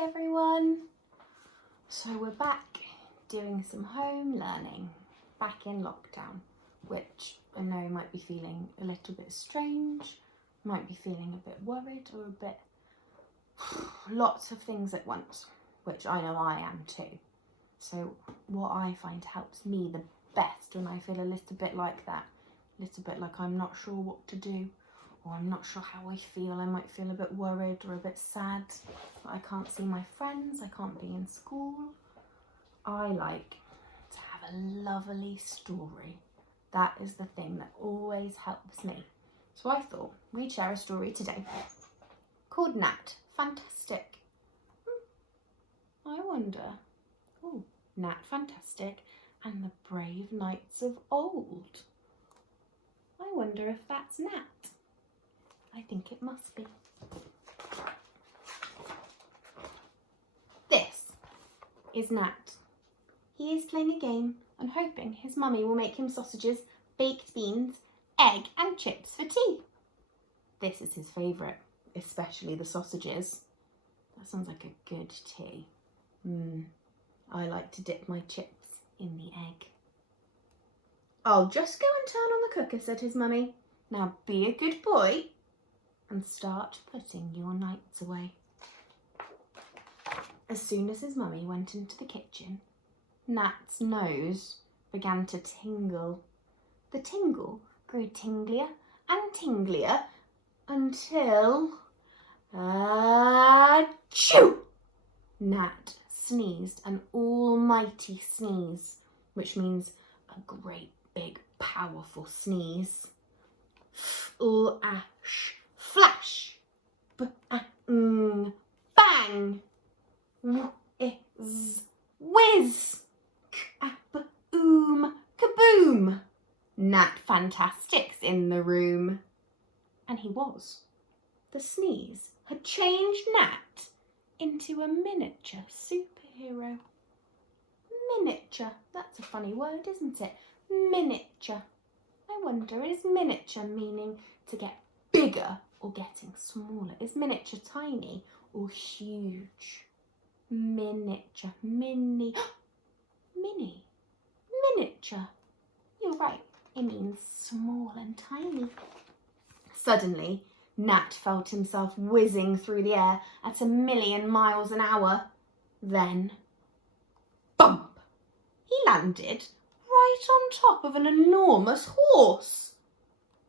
Hi everyone! So we're back doing some home learning, back in lockdown, which I know might be feeling a little bit strange, might be feeling a bit worried or a bit lots of things at once, which I know I am too. So what I find helps me the best when I feel a little bit like that, a little bit like I'm not sure what to do, or I'm not sure how I feel. I might feel a bit worried or a bit sad that I can't see my friends, I can't be in school. I like to have a lovely story. That is the thing that always helps me. So I thought we'd share a story today called Nat Fantastic. I wonder, Nat Fantastic and the brave knights of old. I wonder if that's Nat. I think it must be. This is Nat. He is playing a game and hoping his mummy will make him sausages, baked beans, egg and chips for tea. This is his favourite, especially the sausages. That sounds like a good tea. I like to dip my chips in the egg. I'll just go and turn on the cooker, said his mummy. Now be a good boy and start putting your nights away. As soon as his mummy went into the kitchen, Nat's nose began to tingle. The tingle grew tinglier and tinglier until... achoo! Nat sneezed an almighty sneeze, which means a great big powerful sneeze. Flash, flash, bang, bang, whiz, boom, kaboom. Nat Fantastic's in the room. And he was. The sneeze had changed Nat into a miniature superhero. Miniature, that's a funny word, isn't it? Miniature. I wonder, is miniature meaning to get bigger or getting smaller? Is miniature tiny or huge? Miniature, mini, miniature. You're right, it means small and tiny. Suddenly, Nat felt himself whizzing through the air at 1,000,000 miles an hour. Then, bump! He landed right on top of an enormous horse.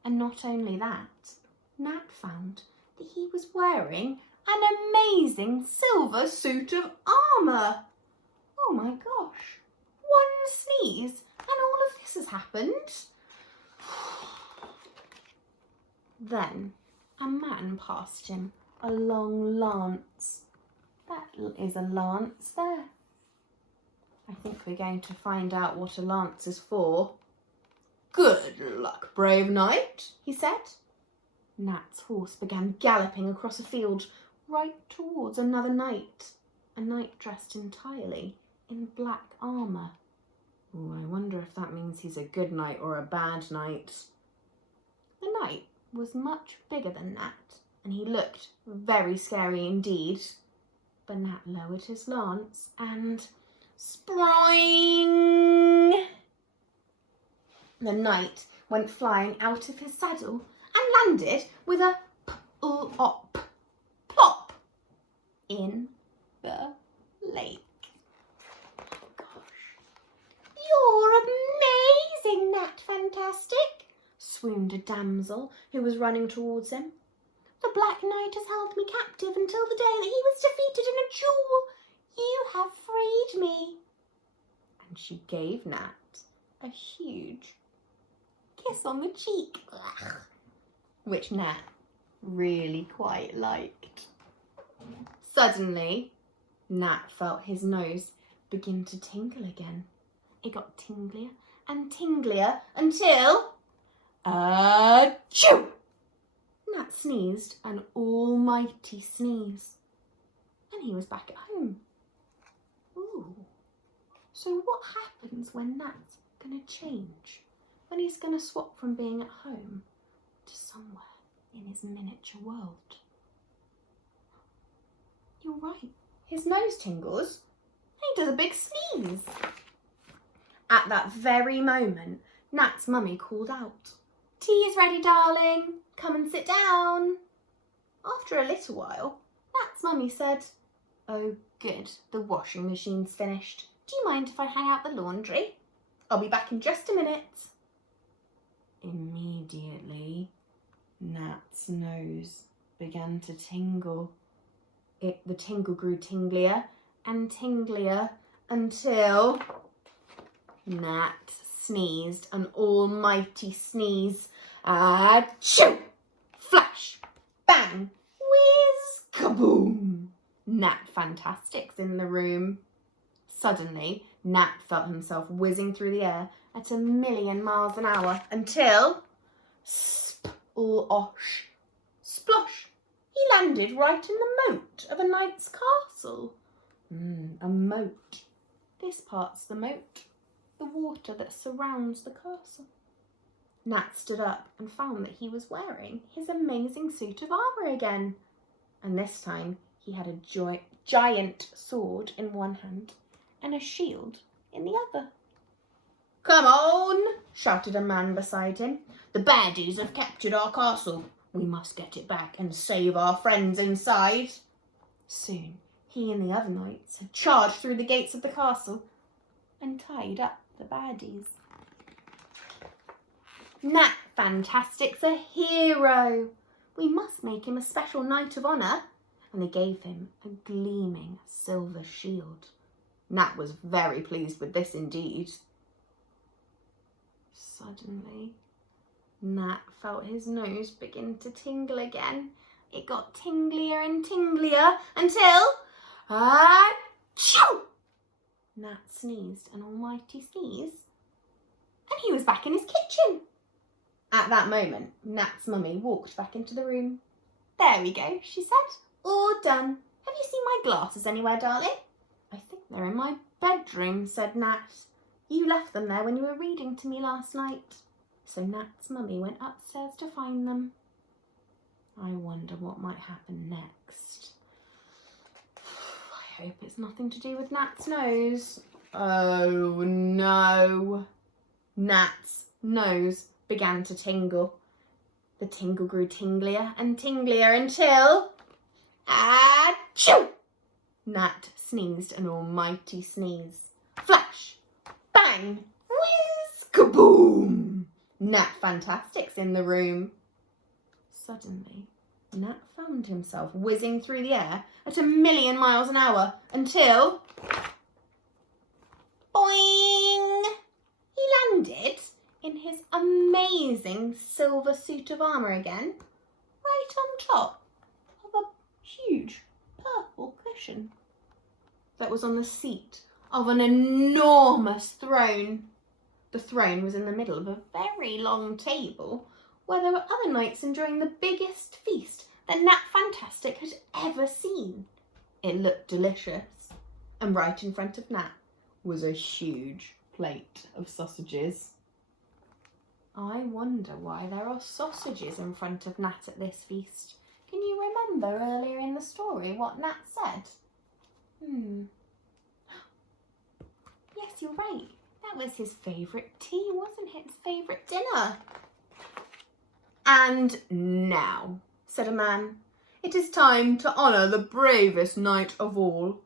And not only that, Nat found that he was wearing an amazing silver suit of armour. Oh my gosh, one sneeze and all of this has happened. Then a man passed him, a long lance. That is a lance there. I think we're going to find out what a lance is for. Good luck, brave knight, he said. Nat's horse began galloping across a field right towards another knight, a knight dressed entirely in black armour. I wonder if that means he's a good knight or a bad knight. The knight was much bigger than Nat, and he looked very scary indeed. But Nat lowered his lance and spring! The knight went flying out of his saddle and landed with a plop in the lake. Gosh. You're amazing, Nat Fantastic, swooned a damsel who was running towards him. The Black Knight has held me captive until the day that he was defeated in a duel. You have freed me. And she gave Nat a huge kiss on the cheek, which Nat really quite liked. Suddenly, Nat felt his nose begin to tingle again. It got tinglier and tinglier until... achoo! Nat sneezed an almighty sneeze. And he was back at home. Ooh. So what happens when Nat's going to change? When he's going to swap from being at home to somewhere in his miniature world? You're right. his nose tingles, and he does a big sneeze. At that very moment, Nat's mummy called out, "Tea is ready, darling. Come and sit down." After a little while, Nat's mummy said, "Oh, good, the washing machine's finished. Do you mind if I hang out the laundry? I'll be back in just a minute." Immediately, Nat's nose began to tingle. The tingle grew tinglier and tinglier until Nat sneezed an almighty sneeze. Achoo! Flash! Bang! Whiz! Kaboom! Nat Fantastic's in the room. Suddenly, Nat felt himself whizzing through the air at 1,000,000 miles an hour until splosh, splosh, he landed right in the moat of a knight's castle. A moat. This part's the moat, the water that surrounds the castle. Nat stood up and found that he was wearing his amazing suit of armour again. And this time he had a giant sword in one hand and a shield in the other. "Come on," shouted a man beside him. "The baddies have captured our castle. We must get it back and save our friends inside." Soon he and the other knights had charged through the gates of the castle and tied up the baddies. Nat Fantastic's a hero. We must make him a special knight of honour. And they gave him a gleaming silver shield. Nat was very pleased with this indeed. Suddenly, Nat felt his nose begin to tingle again. It got tinglier and tinglier until, achoo! Nat sneezed an almighty sneeze, and he was back in his kitchen. At that moment, Nat's mummy walked back into the room. "There we go," she said. "All done. Have you seen my glasses anywhere, darling?" "I think they're in my bedroom," said Nat. "You left them there when you were reading to me last night." So Nat's mummy went upstairs to find them. I wonder what might happen next. I hope it's nothing to do with Nat's nose. Oh no! Nat's nose began to tingle. The tingle grew tinglier and tinglier until, achoo! Nat sneezed an almighty sneeze. Flash! Bang! Whiz! Kaboom! Nat Fantastic's in the room. Suddenly, Nat found himself whizzing through the air at 1,000,000 miles an hour until, boing! He landed in his amazing silver suit of armour again, right on top of a huge purple cushion that was on the seat of an enormous throne. The throne was in the middle of a very long table where there were other knights enjoying the biggest feast that Nat Fantastic had ever seen. It looked delicious, and right in front of Nat was a huge plate of sausages. I wonder why there are sausages in front of Nat at this feast. Can you remember earlier in the story what Nat said? Yes, you're right. That was his favourite tea, wasn't it? His favourite dinner. "And now," said a man, "it is time to honour the bravest knight of all."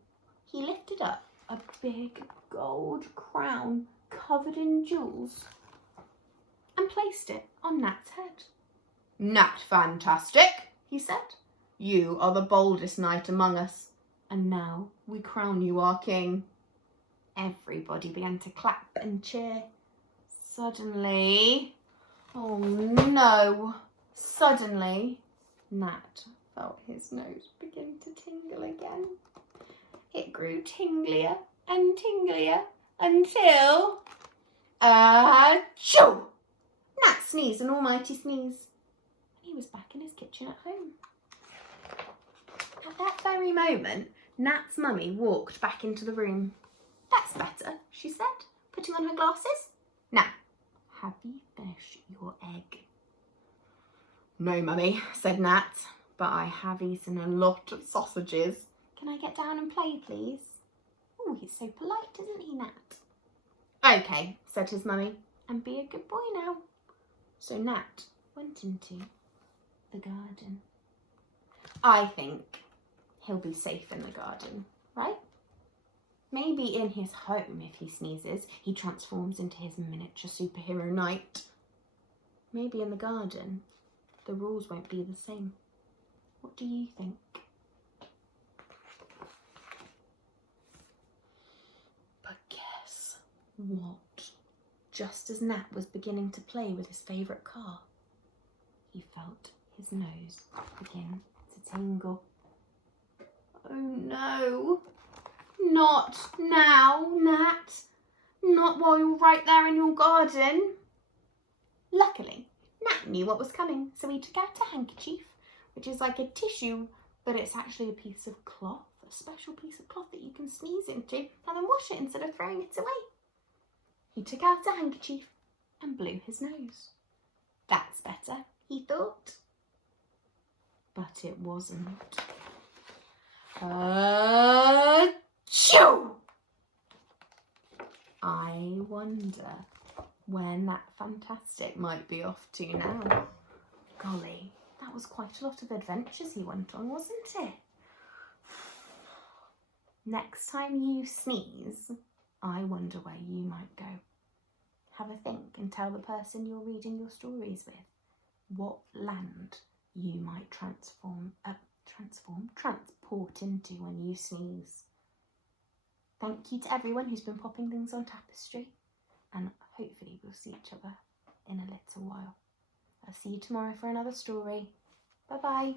He lifted up a big gold crown covered in jewels and placed it on Nat's head. "Nat Fantastic," he said, "you are the boldest knight among us, and now we crown you our king." Everybody began to clap and cheer. Suddenly, oh no, suddenly, Nat felt his nose begin to tingle again. It grew tinglier and tinglier until, achoo! Nat sneezed an almighty sneeze. He was back in his kitchen at home. At that very moment, Nat's mummy walked back into the room. "That's better," she said, putting on her glasses. "Now, have you finished your egg?" "No, mummy," said Nat, "but I have eaten a lot of sausages. Can I get down and play, please? Oh, he's so polite, isn't he, Nat? Okay, said his mummy, and be a good boy now. So Nat went into the garden. I think he'll be safe in the garden, right? Maybe in his home, if he sneezes, he transforms into his miniature superhero knight. Maybe in the garden, the rules won't be the same. What do you think? But guess what? Just as Nat was beginning to play with his favourite car, he felt his nose begin to tingle. Oh no! Not now, Nat. Not while you're right there in your garden. Luckily, Nat knew what was coming, so he took out a handkerchief, which is like a tissue, but it's actually a piece of cloth, a special piece of cloth that you can sneeze into and then wash it instead of throwing it away. He took out a handkerchief and blew his nose. That's better, he thought. But it wasn't. Achoo! I wonder where Nat Fantastic might be off to now. Golly, that was quite a lot of adventures he went on, wasn't it? Next time you sneeze, I wonder where you might go. Have a think and tell the person you're reading your stories with what land you might transport into when you sneeze. Thank you to everyone who's been popping things on Tapestry, and hopefully we'll see each other in a little while. I'll see you tomorrow for another story. Bye bye.